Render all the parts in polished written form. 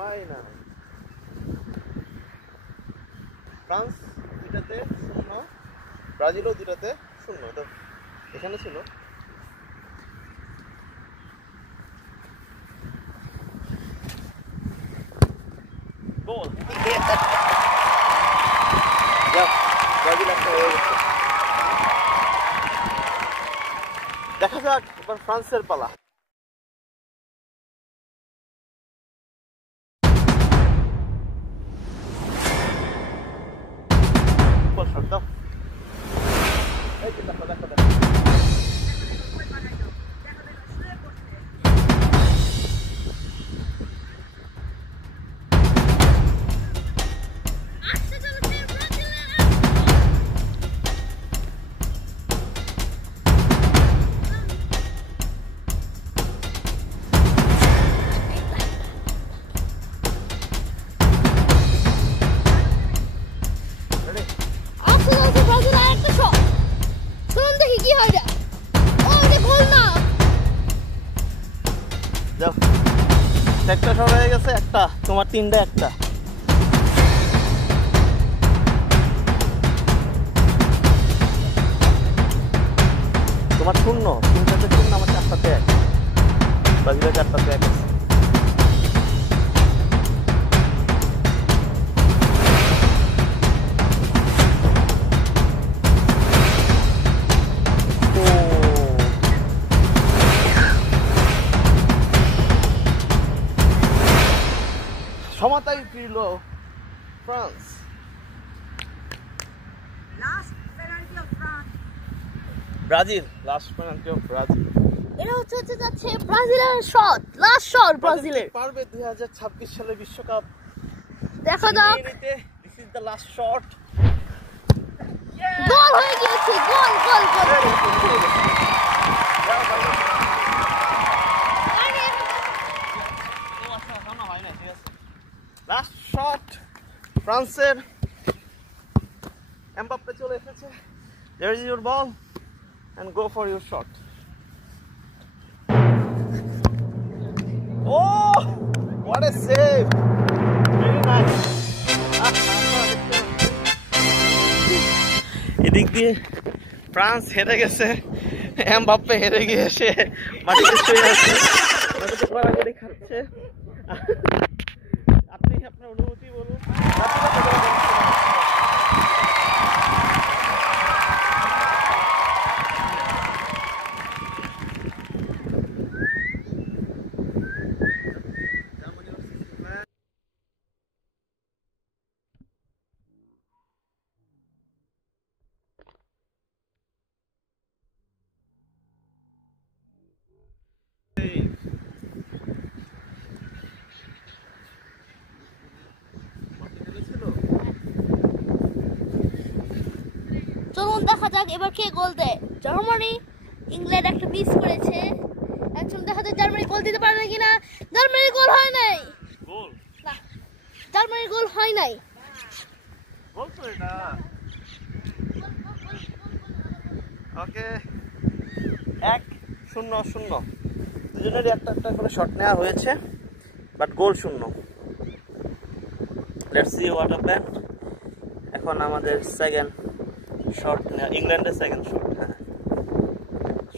হয় না। ফ্রান্স 2টাতে 0, ব্রাজিলও 2টাতে 0। তো এখানে ছিল গোল। ব্রাজিল একটা হয়ে গেছে। দেখা যাক এবার ফ্রান্সের পালা। দাও এই যে দেখো দেখো দেখো একটা শট হয়ে গেছে, একটা তোমার 3টা একটা। তোমার 0, 3টাতে 0, আমার 4টাতে 1, ব্রাজিলের 4টাতে 1 আছে। সমতায় ফিরল France. Brazil last penalty of Brazil. এটা হচ্ছে যাচ্ছে ব্রাজিলের শট, লাস্ট শট ব্রাজিলের। পারবে 2026 সালে বিশ্বকাপ দেখা যাক। This is the last shot. Goal হয়ে গিয়েছে, goal goal goal. Last shot ফ্রান্সের। এমবাপ্পে চলে এসেছে। There is your ball and go for your shot. Oh, what a save! Very nice. এদিক দিয়ে ফ্রান্স হেরে গেছে, এমবাপ্পে হেরে গিয়ে এসে মাটিতে শুয়ে আছে, মাটিতে গড়াগড়ি খাচ্ছে। আপনি আপনার অনুভূতি বলুন। চলুন দেখা যাক এবার কে গোল দেয়। জার্মানি, ইংল্যান্ড একটা মিস করেছে। একজন দেখা যাক জার্মানি গোল দিতে পারে কিনা। জার্মানির গোল হয় নাই। গোল না, জার্মানির গোল হয় নাই। গোল তো এটা। ওকে, 1-0-0 দুজনেরই একটা একটা করে শট নেওয়া হয়েছে, বাট গোল 0। Let's see what happen. এখন আমাদের সেকেন্ড শট, ইংল্যান্ডের সেকেন্ড শট। হ্যাঁ,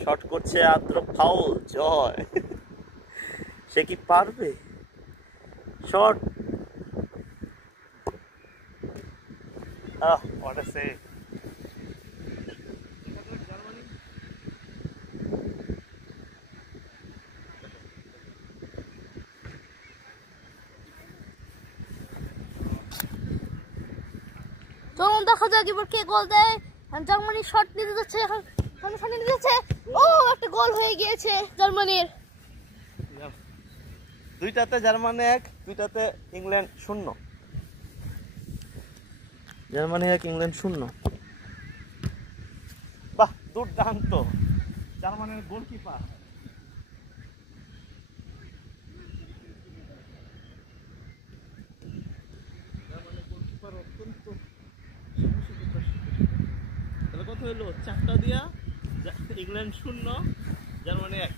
শট করছে আদ্র ফাউল জয়। সে কি পারবে? Shot, what a save. চলুন দেখা যাক এবার কে গোল দেয়। জার্মানি শট নিতে যাচ্ছে, এখন শট নিতে যাচ্ছে। ও, একটা গোল হয়ে গিয়েছে জার্মানির। 2টাতে জার্মানি 1, 2টাতে ইংল্যান্ড 0। জার্মানি 1, ইংল্যান্ড 0। বাহ, দুর্দান্ত জার্মানির গোলকিপার। জার্মানির গোলকিপার অত্যন্ত তাহলে কত হলো? 4টা দিয়া ইংল্যান্ড 0, জার্মানি 1।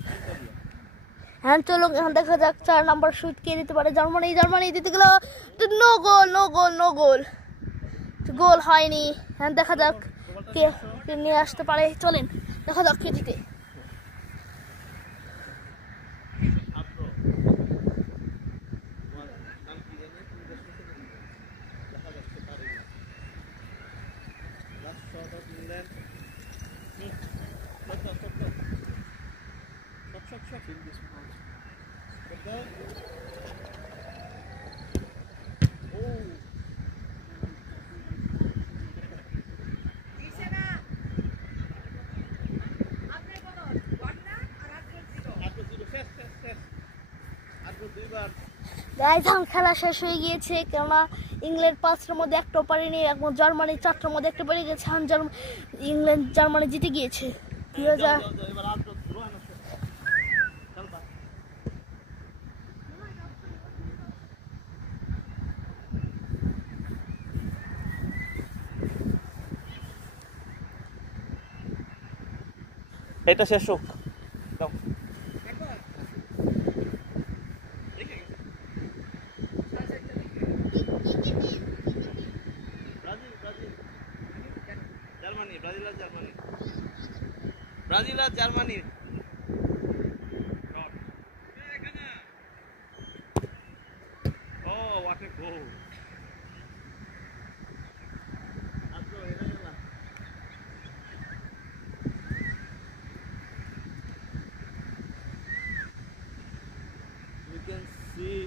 হ্যাঁ চলো এখন দেখা যাক 4 নাম্বার শুট কে দিতে পারে। জার্মানি, জার্মানি দিতে গেল, no goal, no goal, no goal, goal হয়নি। হ্যাঁ দেখা যাক কে কে নিয়ে আসতে পারে। চলেন দেখা যাক কে জিতে। গাইস এখন খেলা শেষ হয়ে গিয়েছে, কেননা ইংল্যান্ড 5টার মধ্যে একটাও পারেনি এবং জার্মানি 4টার মধ্যে একটা পেরে গেছে। ইংল্যান্ড জার্মানি জিতে গিয়েছে। 2000 এটা শেষ হোক। জার্মানি, ব্রাজিল আর জার্মানি, ব্রাজিল আর Germany. Oh what a goal! You can see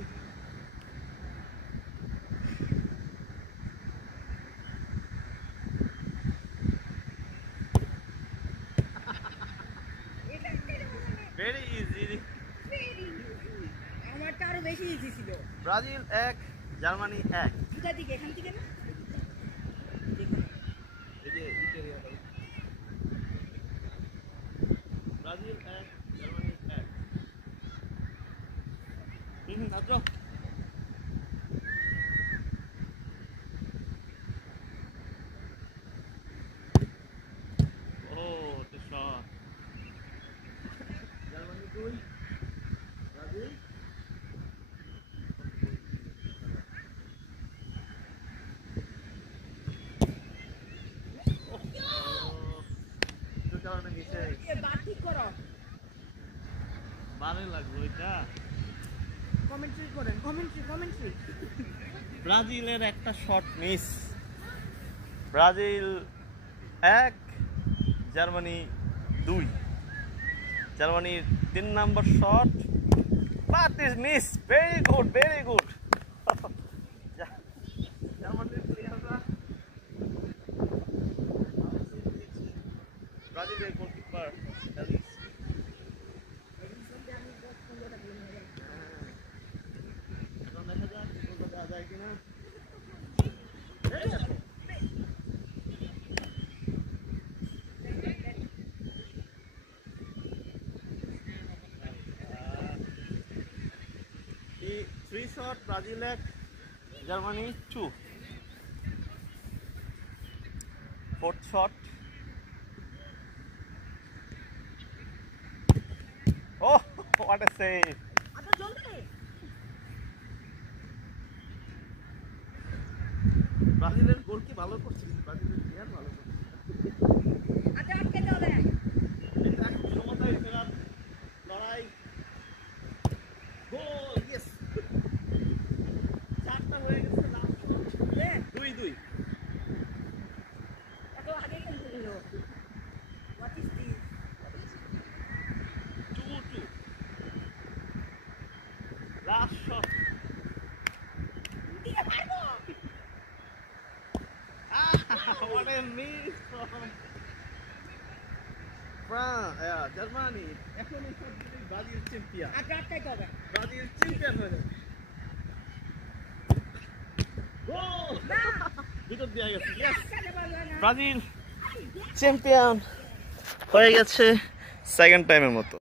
very easy. আমারটা আরো বেশি ইজি ছিল। ব্রাজিল 1 জার্মানি 1। কোথা থেকে? এখান থেকে না? এই যে ইটালিয়া ব্রাজিল 1 জার্মানি 1। আদ্র ও the shot. জার্মানি 2 ব্রাজিল বাতিক করো, ভালো লাগলো এটা। কমেন্ট্রি করেন, কমেন্ট্রি। ব্রাজিলের একটা শট মিস। ব্রাজিল 1 জার্মানি 2। জার্মানির 3 number shot, but is miss. Very good, very good. জার্মানির প্লেয়াররা ব্রাজিলের গোলকিপার Three shot, Brazil 1, Germany 2. Fourth shot. Oh, what a save! আচ্ছা জলদি। ব্রাজিলের গোল কি ভালো করছে, ব্রাজিলের প্লেয়ার ভালো করছে। আচ্ছা আটকে চলে। এটা সমতায় ফেরার লড়াই। গোল, ইয়েস। 4টা হয়ে গেছে লাস্ট। 2-2। এত আগে কেন হলো? What is this? 2-2। Last shot. What a miss from Germany. এখন এই সব জিনিস ব্রাজিল চ্যাম্পিয়ন। আচ্ছা আটকাইতে হবে। ব্রাজিল চ্যাম্পিয়ন হয়ে যাবে। গোল! ভিতর দিয়ে গেছে। ইয়েস! আটকাতে পারবে না। ব্রাজিল চ্যাম্পিয়ন হয়ে গেছে সেকেন্ড টাইমের মতো।